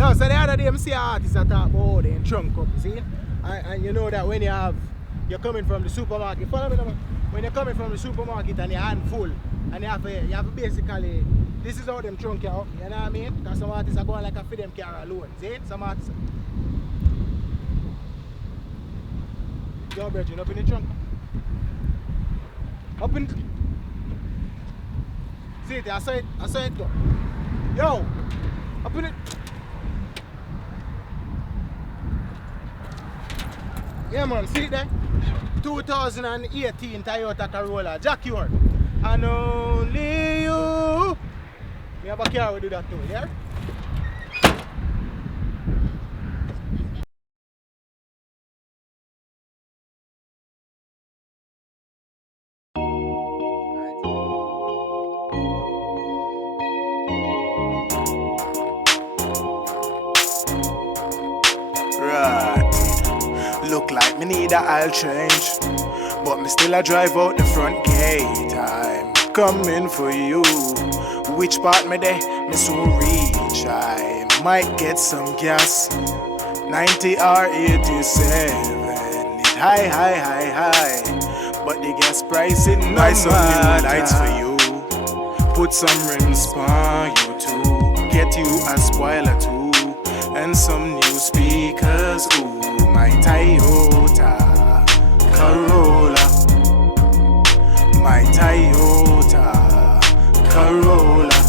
Yo, so the other day I see an artist that talk about the trunk up, you see? And you know that when you're coming from the supermarket, follow me now. When you're coming from the supermarket and your hand full, and you have to basically, this is how them trunk are up, you know what I mean? Because some artists are going like a for them car alone, see? Some artists. Yo, brethren, up in the trunk. Up in. See it, I saw it go. Yo, up in it. Yeah man, see it there? 2018 Toyota Corolla, Jackyard. And only you. Me have a car will do that too, yeah? Look like me need a oil change, but me still a drive out the front gate. I'm coming for you. Which part me there? Me soon reach. I might get some gas. 90 or 87. It high. But the gas price it no buy some new lights for you. Put some rims on you too. Get you a spoiler too. And some new speakers. Ooh. My Toyota Corolla, my Toyota Corolla.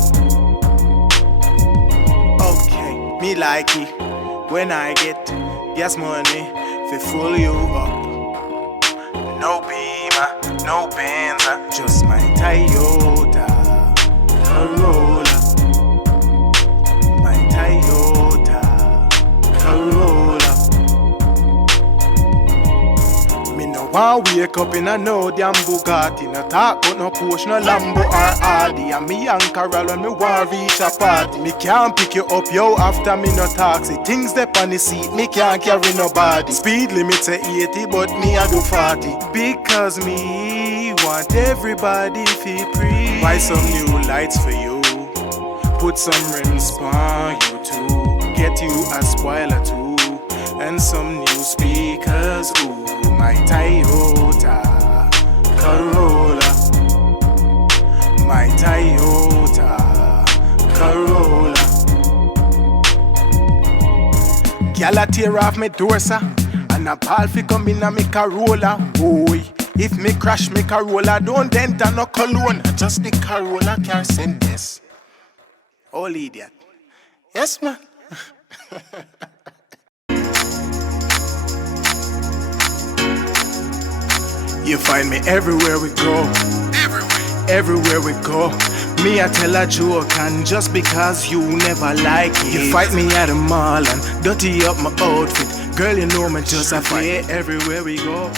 Okay, me like it when I get gas money fi full you up. No Beamer, no Benz, just my Toyota Corolla, my Toyota Corolla. One wake up in a no damn Bugatti. No talk but no Porsche, no Lambo or Audi. And me and Corolla when me want reach a party. Me can't pick you up, yo, after me no taxi. Things step on the seat, me can't carry nobody. Speed limit say 80, but me I do 40. Because me want everybody feel free. Buy some new lights for you. Put some rims on you too. Get you a spoiler too. And some new speakers, ooh. My Toyota Corolla, my Toyota Corolla. Gyal a tear off me door, sir, and a ball fi come in a me Corolla. Boy, if me crash me Corolla, don't dent and no cologne. Just the Corolla can send this. Old idiot. Yes, man. You find me everywhere we go. Everywhere we go. Me I tell a joke and just because you never like it. You fight me at the mall and dirty up my outfit. Girl, you know me just a fight everywhere we go.